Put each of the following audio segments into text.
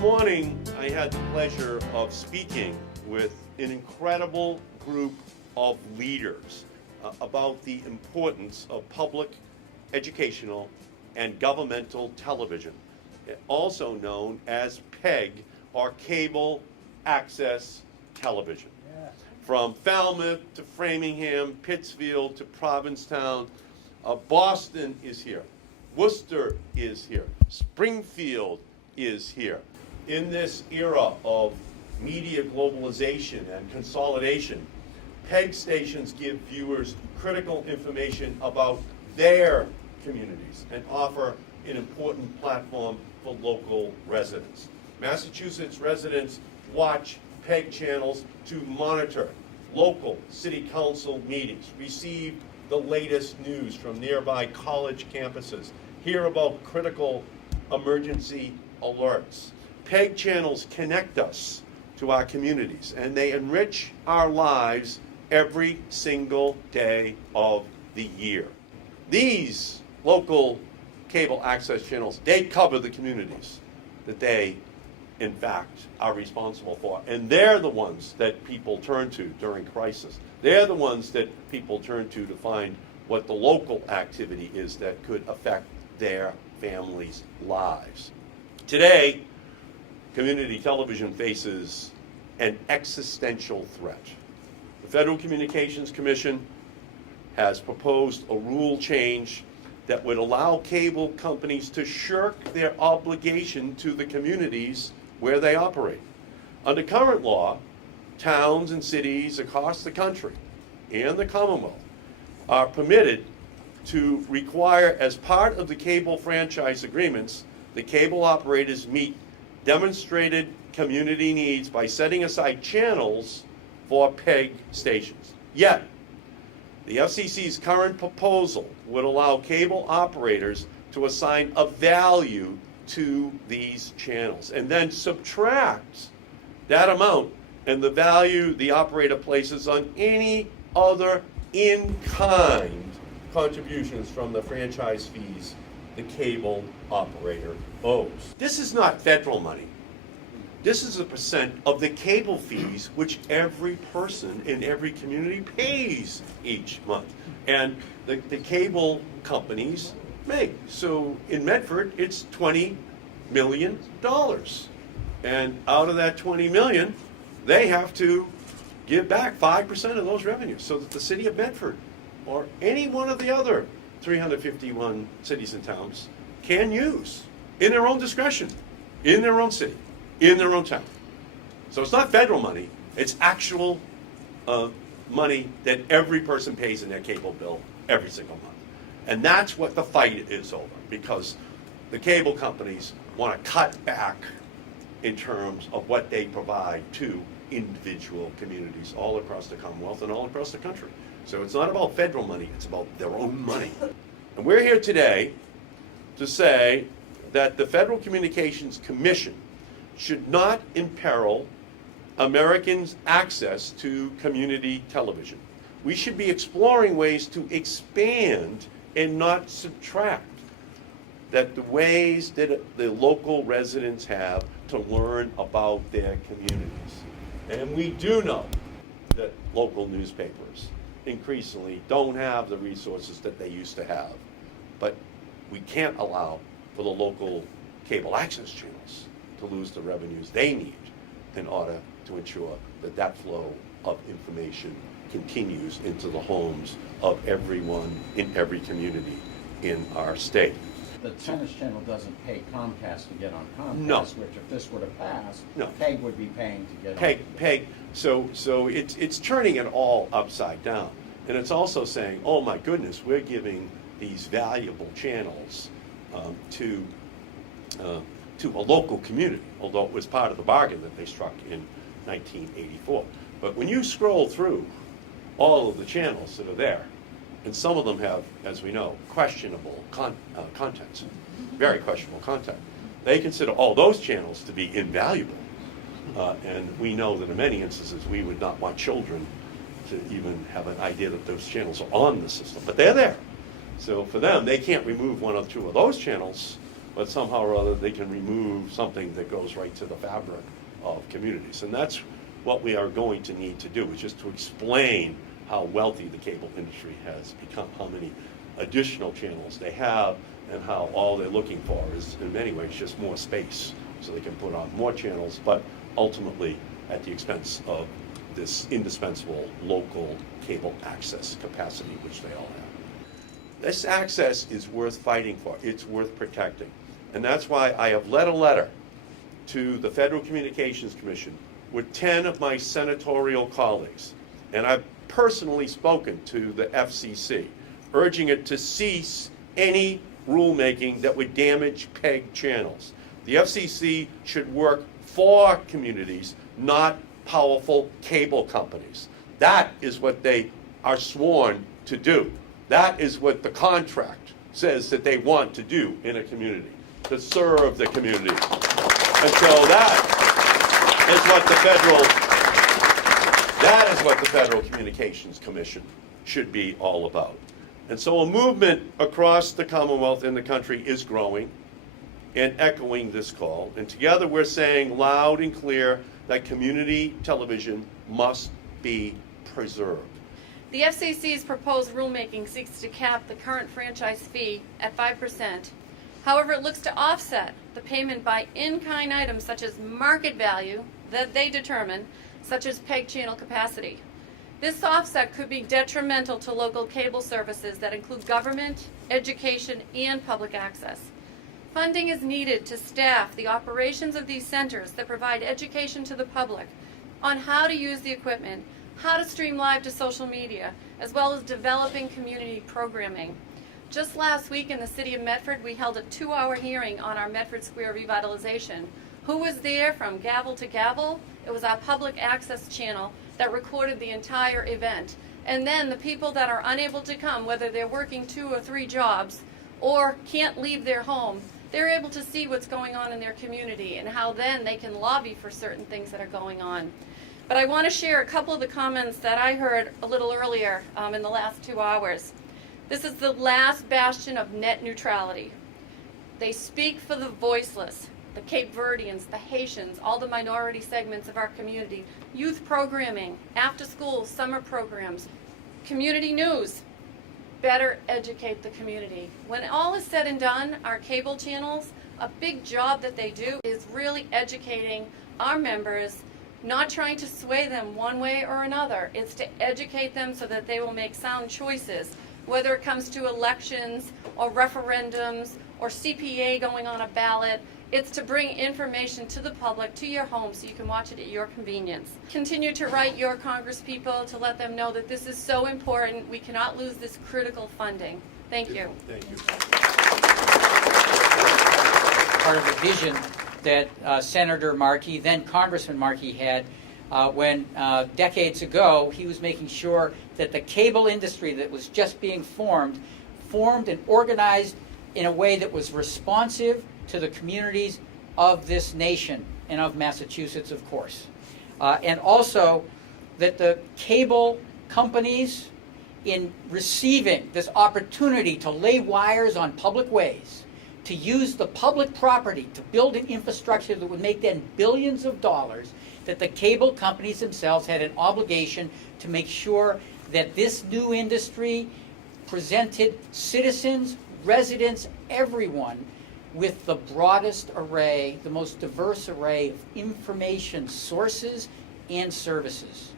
morning, I had the pleasure of speaking with an incredible group of leaders about the importance of public, educational, and governmental television, also known as PEG, or Cable Access Television. From Falmouth to Framingham, Pittsfield to Provincetown, Boston is here, Worcester is here, Springfield is here. In this era of media globalization and consolidation, PEG stations give viewers critical information about their communities and offer an important platform for local residents. Massachusetts residents watch PEG channels to monitor local city council meetings, receive the latest news from nearby college campuses, hear about critical emergency alerts. PEG channels connect us to our communities, and they enrich our lives every single day of the year. These local cable access channels, they cover the communities that they, in fact, are responsible for. And they're the ones that people turn to during crisis. They're the ones that people turn to find what the local activity is that could affect their families' lives. Today, community television faces an existential threat. The Federal Communications Commission has proposed a rule change that would allow cable companies to shirk their obligation to the communities where they operate. Under current law, towns and cities across the country and the Commonwealth are permitted to require, as part of the cable franchise agreements, the cable operators meet demonstrated community needs by setting aside channels for PEG stations. Yet, the FCC's current proposal would allow cable operators to assign a value to these channels and then subtract that amount and the value the operator places on any other in-kind contributions from the franchise fees the cable operator owes. This is not federal money. This is a percent of the cable fees which every person in every community pays each month. And the cable companies make. So in Medford, it's $20 million. And out of that $20 million, they have to give back 5% of those revenues so that the city of Medford or any one of the other 351 cities and towns can use in their own discretion, in their own city, in their own town. So it's not federal money, it's actual money that every person pays in their cable bill every single month. And that's what the fight is over, because the cable companies want to cut back in terms of what they provide to individual communities all across the Commonwealth and all across the country. So it's not about federal money, it's about their own money. And we're here today to say that the Federal Communications Commission should not imperil Americans' access to community television. We should be exploring ways to expand and not subtract that the ways that the local residents have to learn about their communities. And we do know that local newspapers increasingly don't have the resources that they used to have. But we can't allow for the local cable access channels to lose the revenues they need in order to ensure that that flow of information continues into the homes of everyone in every community in our state. The tennis channel doesn't pay Comcast to get on Comcast, No. which if this were to pass, No. PEG would be paying to get on. PEG. So it's turning it all upside down. And it's also saying, oh my goodness, we're giving these valuable channels to a local community, although it was part of the bargain that they struck in 1984. But when you scroll through all of the channels that are there, and some of them have, as we know, questionable contents, very questionable content, they consider all those channels to be invaluable. And we know that in many instances we would not want children to even have an idea that those channels are on the system, but they're there. So for them, they can't remove one or two of those channels but somehow or other they can remove something that goes right to the fabric of communities. And that's what we are going to need to do, is just to explain how wealthy the cable industry has become, how many additional channels they have, and how all they're looking for is, in many ways, just more space so they can put on more channels, but ultimately at the expense of this indispensable local cable access capacity, which they all have. This access is worth fighting for. It's worth protecting. And that's why I have led a letter to the Federal Communications Commission with 10 of my senatorial colleagues. And I've personally spoken to the FCC, urging it to cease any rulemaking that would damage PEG channels. The FCC should work for communities, not powerful cable companies. That is what they are sworn to do. That is what the contract says that they want to do in a community, to serve the community. And so that is what the Federal Communications Commission should be all about. And so a movement across the Commonwealth and the country is growing and echoing this call. And together we're saying loud and clear that community television must be preserved. The FCC's proposed rulemaking seeks to cap the current franchise fee at 5%. However, it looks to offset the payment by in-kind items such as market value that they determine, such as PEG channel capacity. This offset could be detrimental to local cable services that include government, education, and public access. Funding is needed to staff the operations of these centers that provide education to the public on how to use the equipment, how to stream live to social media, as well as developing community programming. Just last week in the city of Medford, we held a 2-hour hearing on our Medford Square revitalization. Who was there from gavel to gavel? It was our public access channel that recorded the entire event. And then the people that are unable to come, whether they're working 2 or 3 jobs or can't leave their home, they're able to see what's going on in their community and how then they can lobby for certain things that are going on. But I want to share a couple of the comments that I heard a little earlier in the last 2 hours. This is the last bastion of net neutrality. They speak for the voiceless, the Cape Verdeans, the Haitians, all the minority segments of our community, youth programming, after school, summer programs, community news. Better educate the community. When all is said and done, our cable channels, a big job that they do is really educating our members, not trying to sway them one way or another. It's to educate them so that they will make sound choices, whether it comes to elections or referendums or CPA going on a ballot. It's to bring information to the public, to your home, so you can watch it at your convenience. Continue to write your congresspeople to let them know that this is so important. We cannot lose this critical funding. Thank you. Thank you. Part of the vision that Senator Markey, then Congressman Markey, had when decades ago he was making sure that the cable industry that was just being formed and organized in a way that was responsive to the communities of this nation and of Massachusetts, of course. And also that the cable companies, in receiving this opportunity to lay wires on public ways, to use the public property to build an infrastructure that would make them billions of dollars, that the cable companies themselves had an obligation to make sure that this new industry presented citizens, residents, everyone with the broadest array, the most diverse array of information sources and services.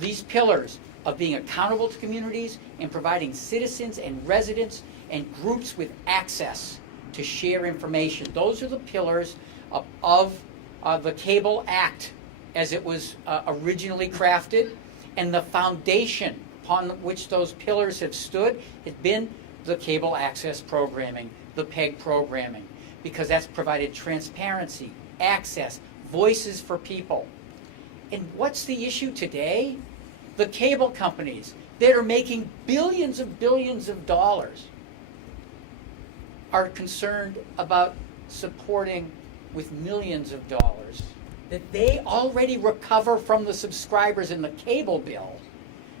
These pillars of being accountable to communities and providing citizens and residents and groups with access to share information, those are the pillars of the Cable Act as it was originally crafted, and the foundation upon which those pillars have stood has been the cable access programming, the PEG programming, because that's provided transparency, access, voices for people. And what's the issue today? The cable companies that are making billions of dollars are concerned about supporting with millions of dollars that they already recover from the subscribers in the cable bill,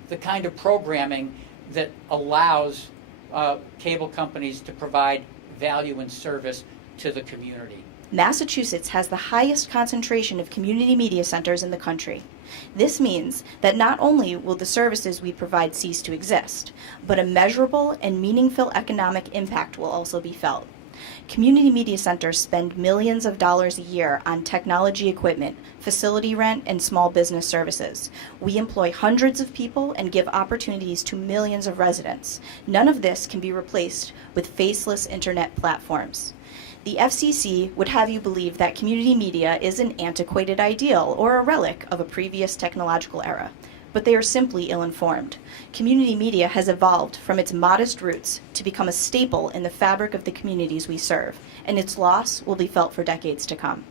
the kind of programming that allows cable companies to provide value and service to the community. Massachusetts has the highest concentration of community media centers in the country. This means that not only will the services we provide cease to exist, but a measurable and meaningful economic impact will also be felt. Community media centers spend millions of dollars a year on technology equipment, facility rent, and small business services. We employ hundreds of people and give opportunities to millions of residents. None of this can be replaced with faceless internet platforms. The FCC would have you believe that community media is an antiquated ideal or a relic of a previous technological era, but they are simply ill-informed. Community media has evolved from its modest roots to become a staple in the fabric of the communities we serve, and its loss will be felt for decades to come.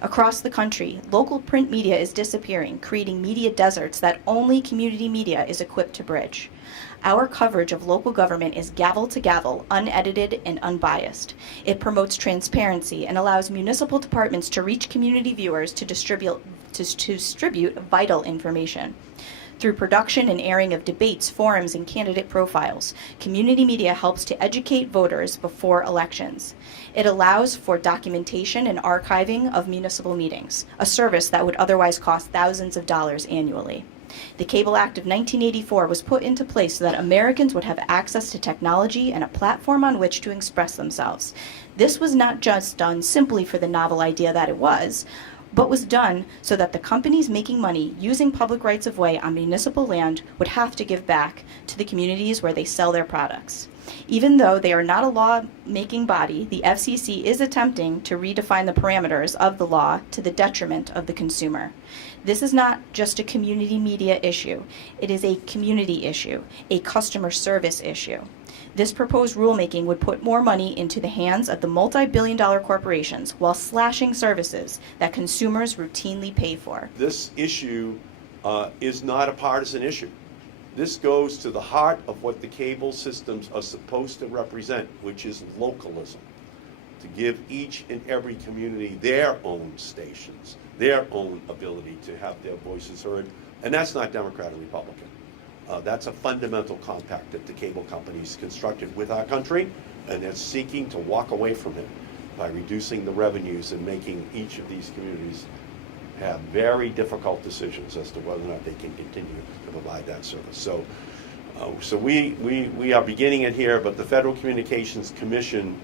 Across the country, local print media is disappearing, creating media deserts that only community media is equipped to bridge. Our coverage of local government is gavel to gavel, unedited and unbiased. It promotes transparency and allows municipal departments to reach community viewers to distribute vital information. Through production and airing of debates, forums, and candidate profiles, community media helps to educate voters before elections. It allows for documentation and archiving of municipal meetings, a service that would otherwise cost thousands of dollars annually. The Cable Act of 1984 was put into place so that Americans would have access to technology and a platform on which to express themselves. This was not just done simply for the novel idea that it was, but was done so that the companies making money using public rights of way on municipal land would have to give back to the communities where they sell their products. Even though they are not a law-making body, the FCC is attempting to redefine the parameters of the law to the detriment of the consumer. This is not just a community media issue. It is a community issue, a customer service issue. This proposed rulemaking would put more money into the hands of the multi-billion-dollar corporations while slashing services that consumers routinely pay for. This issue is not a partisan issue. This goes to the heart of what the cable systems are supposed to represent, which is localism, to give each and every community their own stations, their own ability to have their voices heard, and that's not Democrat or Republican. That's a fundamental compact that the cable companies constructed with our country, and they're seeking to walk away from it by reducing the revenues and making each of these communities have very difficult decisions as to whether or not they can continue to provide that service. So we are beginning it here, but the Federal Communications Commission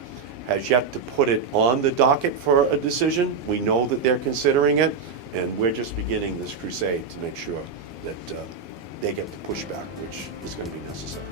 has yet to put it on the docket for a decision. We know that they're considering it, and we're just beginning this crusade to make sure that they get the pushback, which is going to be necessary.